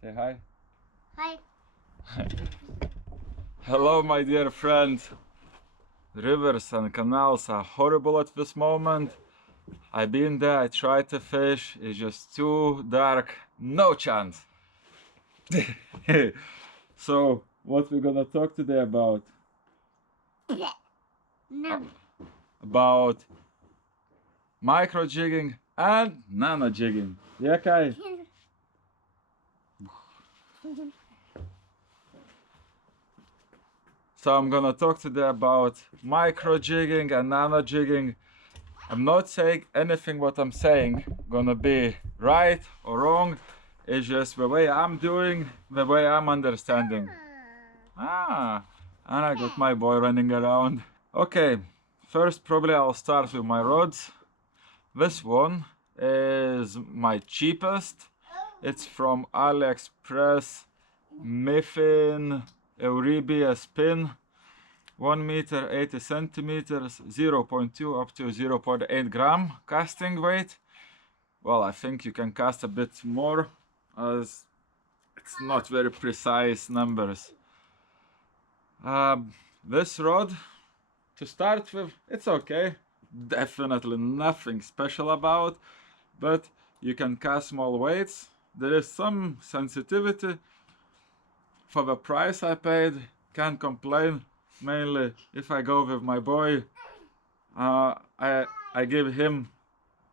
Say hi. Hi. Hello, my dear friend. Rivers and canals are horrible at this moment. I've been there, I tried to fish, it's just too dark, no chance. So, what we're gonna talk today about? No. About micro jigging and nano jigging. Yeah, Kai? So I'm gonna talk today about micro jigging and nano jigging. I'm not saying anything what I'm saying gonna be right or wrong. It's just the way I'm doing, the way I'm understanding. And I got my boy running around. Okay, first probably I'll start with my rods. This one is my cheapest. It's from AliExpress, Mifine Eurybia spin. 1 meter 80 centimeters, 0.2 up to 0.8 gram casting weight. Well, I think you can cast a bit more as it's not very precise numbers. This rod, to start with, it's okay. Definitely nothing special about, but you can cast small weights. There is some sensitivity. For the price I paid, can't complain. Mainly if I go with my boy, I give him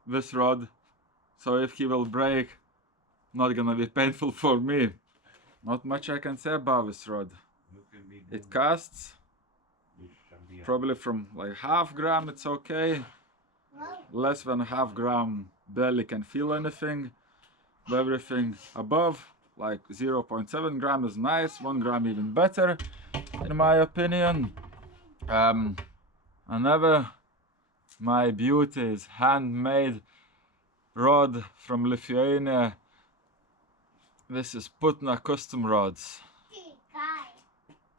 this rod, so if he will break, not gonna be painful for me. Not much I can say about this rod. It casts probably from like half gram, it's okay. Less than half gram, barely can feel anything. But everything above, like 0.7 gram is nice, 1 gram even better, in my opinion. Another my beauty is handmade rod from Lithuania. This is Putna custom rods.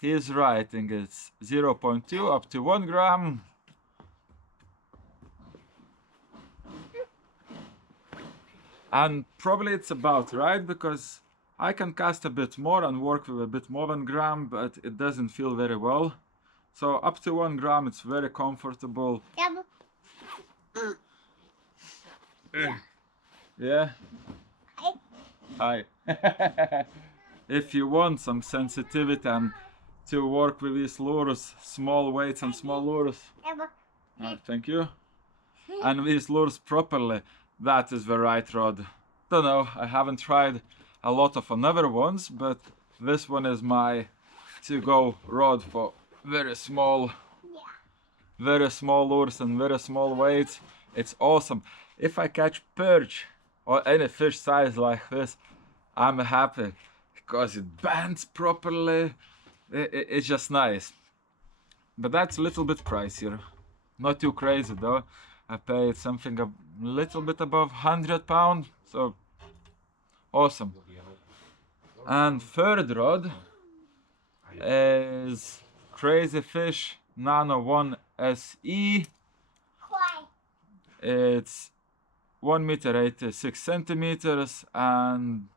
He's writing it's 0.2 up to 1 gram. And probably it's about right, because I can cast a bit more and work with a bit more than gram, but it doesn't feel very well. So up to 1 gram it's very comfortable. Yeah. Hi. If you want some sensitivity and to work with these lures, small weights and small lures, thank you, and these lures properly, that is the right rod. Don't know, I haven't tried a lot of another ones, but this one is my to-go rod for very small lures and very small weights. It's awesome. If I catch perch or any fish size like this, I'm happy because it bends properly. It's just nice. But that's a little bit pricier. Not too crazy though. I paid something a little bit above £100, so awesome. And third rod is Crazy Fish Nano 1 SE. It's 1 meter 86 centimeters and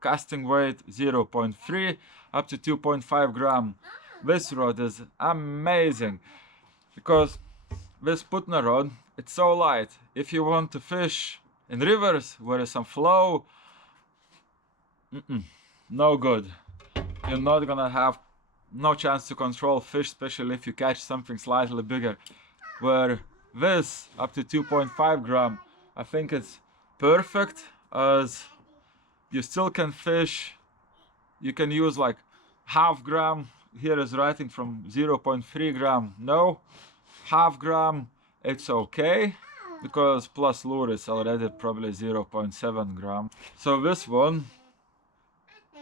casting weight 0.3 up to 2.5 gram. This rod is amazing because this Putna rod, it's so light. If you want to fish in rivers where there's some flow, no good. You're not gonna have no chance to control fish, especially if you catch something slightly bigger. Where this up to 2.5 gram, I think it's perfect, as you still can fish. You can use like half gram. Here is writing from 0.3 gram. No, half gram, it's okay, because plus lure is already probably 0.7 gram. So this one,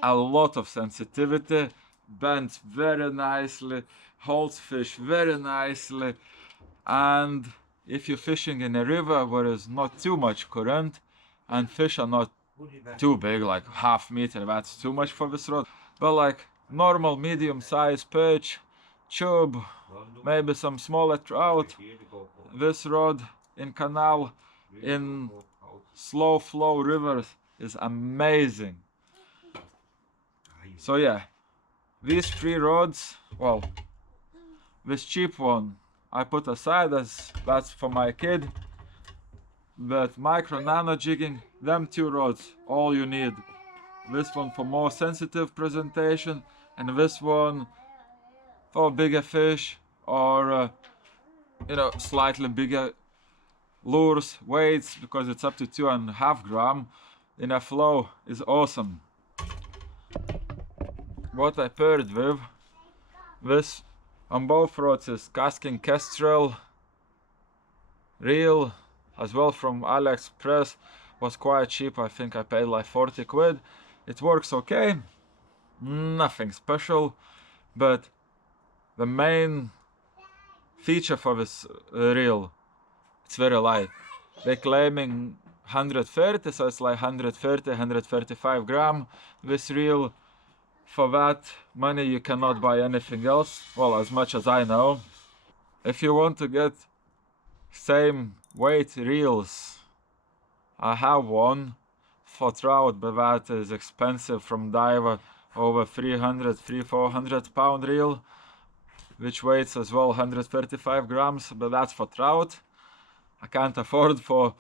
a lot of sensitivity, bends very nicely, holds fish very nicely, and if you're fishing in a river where there's not too much current and fish are not too big, like half meter, that's too much for this rod, but like normal medium size perch, chub, maybe some smaller trout, this rod in canal, in slow flow rivers is amazing. So yeah, these 3 rods, well, this cheap one I put aside as that's for my kid, but micro nano jigging, them 2 rods, all you need. This one for more sensitive presentation, and this one for bigger fish or you know, slightly bigger lures, weights, because it's up to 2.5 grams in a flow is awesome. What I paired with this on both rods is KastKing Kestrel reel, as well from AliExpress, was quite cheap. I think I paid like 40 quid. It works okay, nothing special, but the main feature for this reel, it's very light. They're claiming 130, so it's like 130, 135 grams. This reel, for that money you cannot buy anything else, well, as much as I know. If you want to get same weight reels, I have one for trout, but that is expensive from Diver, over 300-400 pound reel, which weighs as well 135 grams, but that's for trout. I can't afford to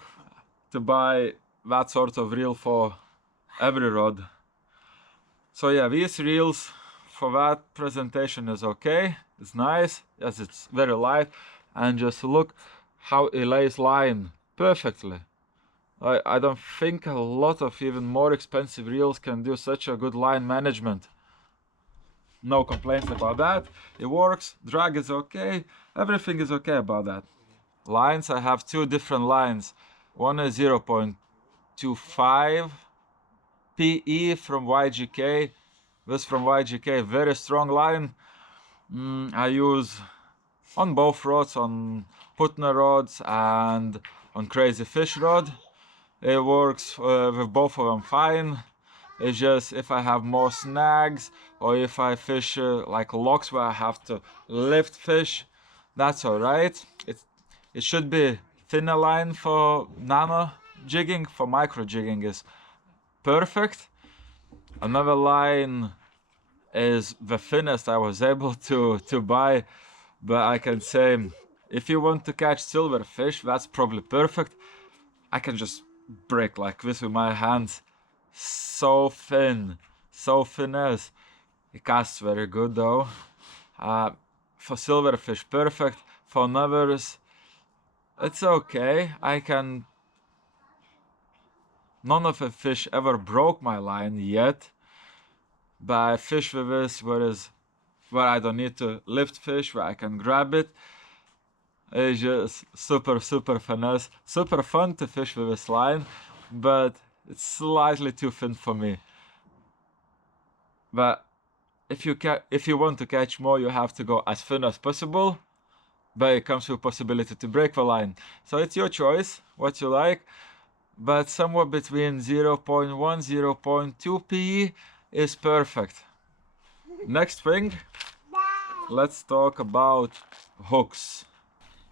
buy that sort of reel for every rod. So yeah, these reels for that presentation is okay, it's nice, as it's very light, and just look how it lays line perfectly. I don't think a lot of even more expensive reels can do such a good line management. No complaints about that. It works, drag is okay, everything is okay about that. Lines, I have 2 different lines. One is 0.25 PE from YGK. This from YGK, very strong line. I use on both rods, on Putna rods and on Crazy Fish rod. It works with both of them fine. It's just if I have more snags or if I fish like locks where I have to lift fish, that's alright. It should be thinner line for nano jigging. For micro jigging is perfect. Another line is the thinnest I was able to buy, but I can say if you want to catch silverfish, that's probably perfect. I can just break like this with my hands. So thin as. It casts very good though. For silverfish, perfect. For others, it's okay. None of the fish ever broke my line yet, but I fish with this where I don't need to lift fish, where I can grab it. It's just super finesse, super fun to fish with this line, but it's slightly too thin for me. But if you want to catch more, you have to go as thin as possible, but it comes with possibility to break the line. So it's your choice, what you like, but somewhere between 0.1, 0.2 PE is perfect. Next thing, let's talk about hooks.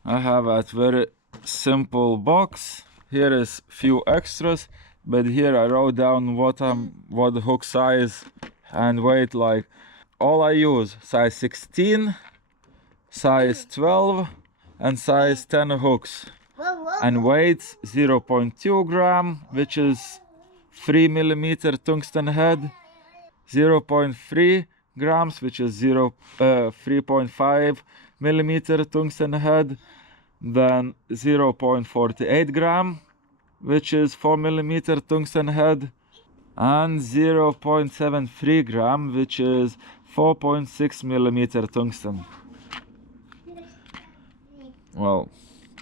I have a very simple box. Here is few extras, but here I wrote down what hook size and weight like. All I use size 16, size 12 and size 10 hooks, and weights 0.2 gram, which is 3mm tungsten head, 0.3 grams, which is 3.5mm tungsten head, then 0.48 gram, which is 4mm tungsten head, and 0.73 gram, which is 4.6mm tungsten. Well,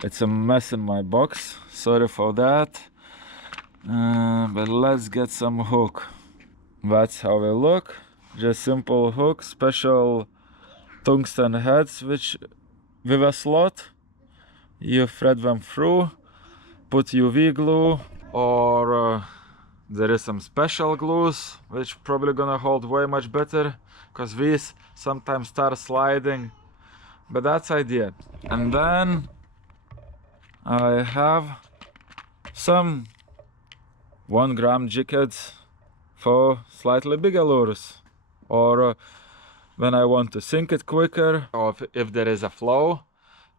it's a mess in my box, sorry for that, but let's get some hook. That's how they look, just simple hook, special tungsten heads which with a slot. You thread them through, put UV glue, or there is some special glues which probably gonna hold way much better, because these sometimes start sliding, but that's idea. And then I have some 1 gram jig heads for slightly bigger lures. or when I want to sink it quicker, or if there is a flow,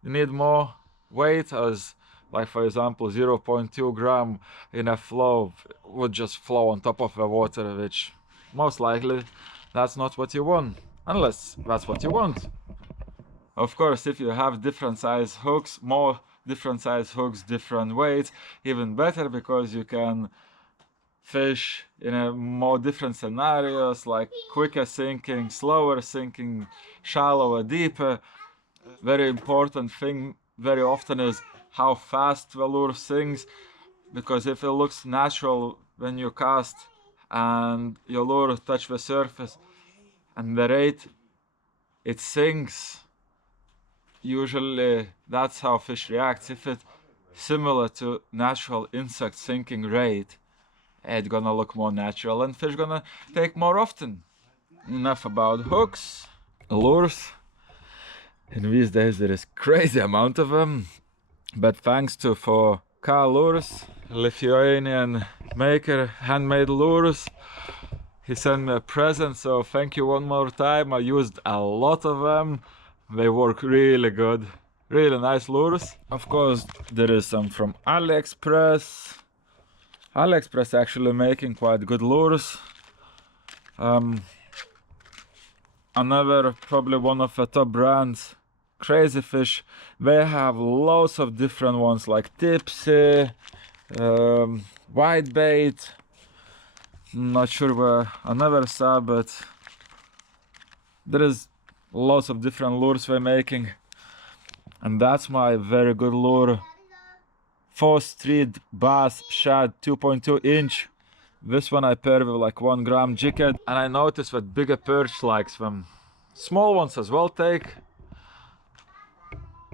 you need more weight, as like for example 0.2 gram in a flow would just flow on top of the water, which most likely that's not what you want, unless that's what you want. Of course, if you have different size hooks, more different size hooks, different weights, even better, because you can fish in a more different scenarios, like quicker sinking, slower sinking, shallower, deeper. Very important thing very often is how fast the lure sinks, because if it looks natural when you cast and your lure touch the surface and the rate it sinks, usually that's how fish reacts. If it's similar to natural insect sinking rate, it's gonna look more natural and fish gonna take more often. Enough about hooks, lures. In these days there is crazy amount of them, but thanks to for K Lures, Lithuanian maker, handmade lures, he sent me a present, so thank you one more time. I used a lot of them. They work really good, really nice lures. Of course there is some from AliExpress. AliExpress actually making quite good lures. Another probably one of the top brands, Crazy Fish. They have lots of different ones like Tipsy, Whitebait. Not sure where another saw, but there is lots of different lures they're making. And that's my very good lure. 4th Street Bass Shad 2.2 inch. This one I pair with like 1 gram jig head, and I noticed that bigger perch likes them. Small ones as well take.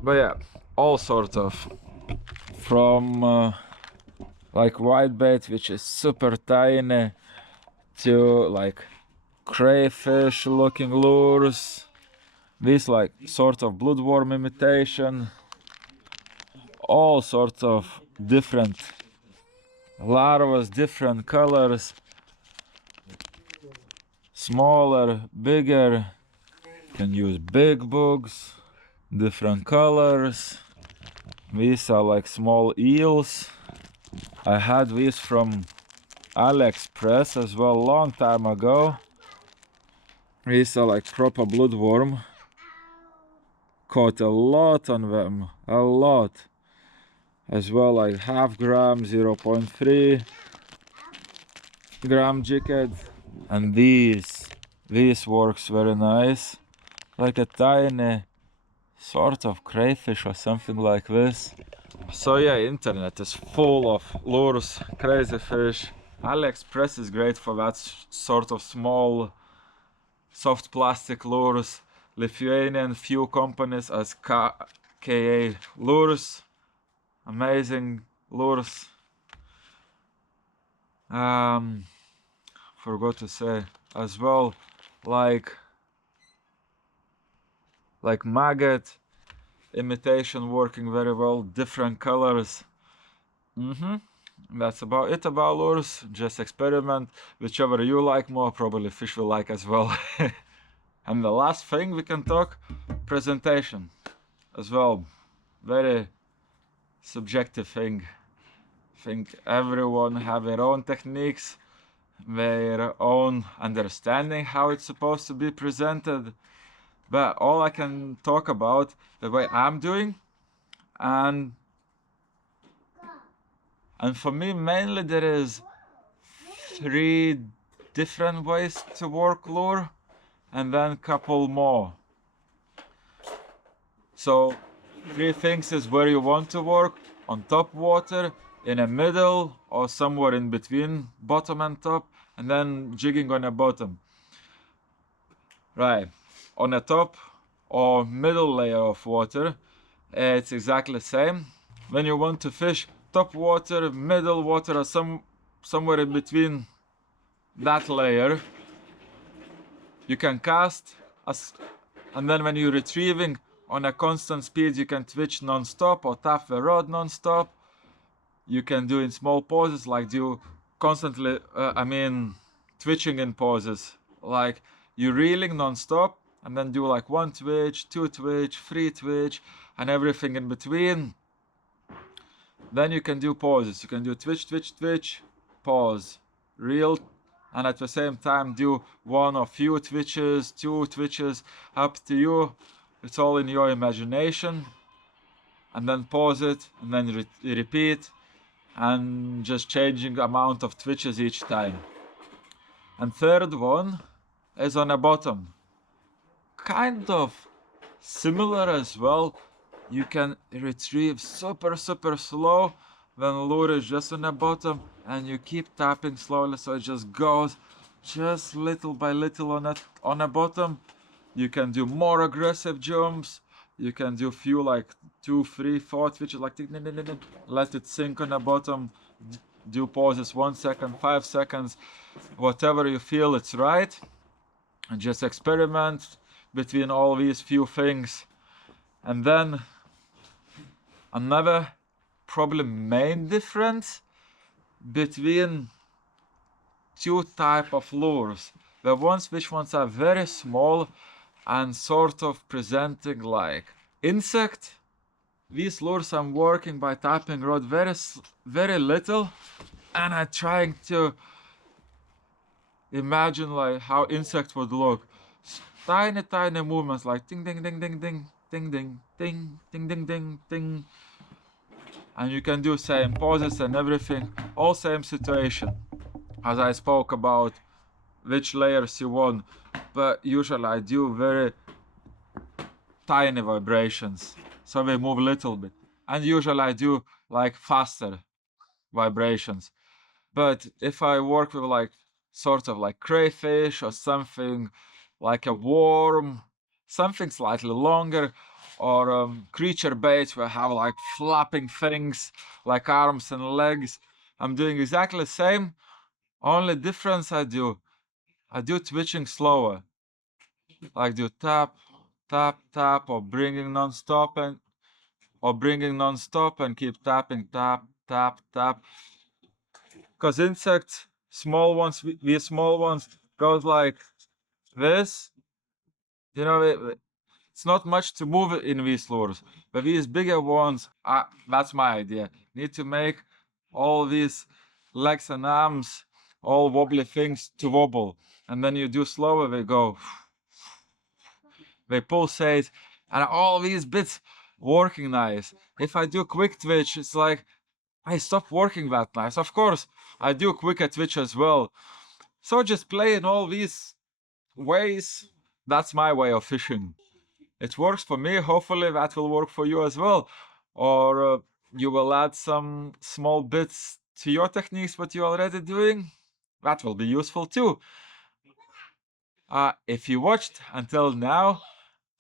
But yeah, all sorts of. From like whitebait, which is super tiny, to like crayfish looking lures. These like sort of bloodworm imitation. All sorts of different larvas, different colors, smaller, bigger. You can use big bugs, different colors. These are like small eels. I had these from AliExpress as well long time ago. These are like proper bloodworm. Caught a lot on them, a lot. As well, like half gram, 0.3 gram jig head. And these works very nice, like a tiny sort of crayfish or something like this. So yeah, internet is full of lures, crazy fish. AliExpress is great for that sort of small soft plastic lures. Lithuanian few companies as KA Lures. Amazing lures. Forgot to say as well, like maggot imitation working very well, different colors. That's about it about lures. Just experiment, whichever you like more, probably fish will like as well. And the last thing we can talk, presentation as well. Very subjective thing. I think everyone have their own techniques, their own understanding how it's supposed to be presented. But all I can talk about the way I'm doing, and for me mainly there is 3 different ways to work lure, and then a couple more. So 3 things is where you want to work: on top water, in the middle, or somewhere in between bottom and top, and then jigging on the bottom. Right, on the top or middle layer of water, it's exactly the same. When you want to fish top water, middle water, or somewhere in between that layer, you can cast, and then when you're retrieving on a constant speed, you can twitch non-stop or tap the rod non-stop. You can do in small pauses, like do constantly, twitching in pauses, like you're reeling non-stop, and then do like 1 twitch, 2 twitch, 3 twitch, and everything in between. Then you can do pauses. You can do twitch, twitch, twitch, pause, reel, and at the same time do 1 or few twitches, 2 twitches, up to you. It's all in your imagination. And then pause it, and then repeat, and just changing amount of twitches each time. And third one is on the bottom. Kind of similar as well. You can retrieve super slow when lure is just on the bottom, and you keep tapping slowly so it just goes just little by little on the bottom. You can do more aggressive jumps. You can do few like 2, 3, 4 twitches, like let it sink on the bottom. Do pauses 1 second, 5 seconds, whatever you feel it's right, and just experiment between all these few things. And then another probably main difference between two type of lures, the ones which ones are very small and sort of presenting like insect. These lures I'm working by tapping rod very little, and I'm trying to imagine like how insect would look. Tiny movements like ding ding ding ding ding ding ding ding ding ding ding ding, and you can do same poses and everything, all same situation as I spoke about which layers you want, but usually I do very tiny vibrations, so they move a little bit, and usually I do like faster vibrations. But if I work with like sort of like crayfish or something like a worm, something slightly longer, or creature baits where I have like flapping things like arms and legs, I'm doing exactly the same. Only difference I do twitching slower, like do tap tap tap, or bringing non-stop and keep tapping tap tap tap. Because insects, small ones, these small ones goes like this, you know, it's not much to move in these lures, but these bigger ones, that's my idea. Need to make all these legs and arms, all wobbly things to wobble, and then you do slower, they go, they pulsate, and all these bits working nice. If I do quick twitch, it's like I stop working that nice. Of course, I do quicker twitch as well. So just play in all these ways. That's my way of fishing. It works for me. Hopefully that will work for you as well. Or you will add some small bits to your techniques, what you're already doing. That will be useful too. If you watched until now,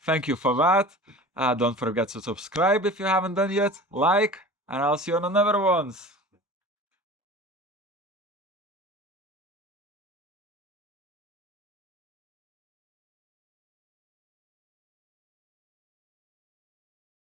thank you for that. Don't forget to subscribe if you haven't done yet. Like, and I'll see you on another ones.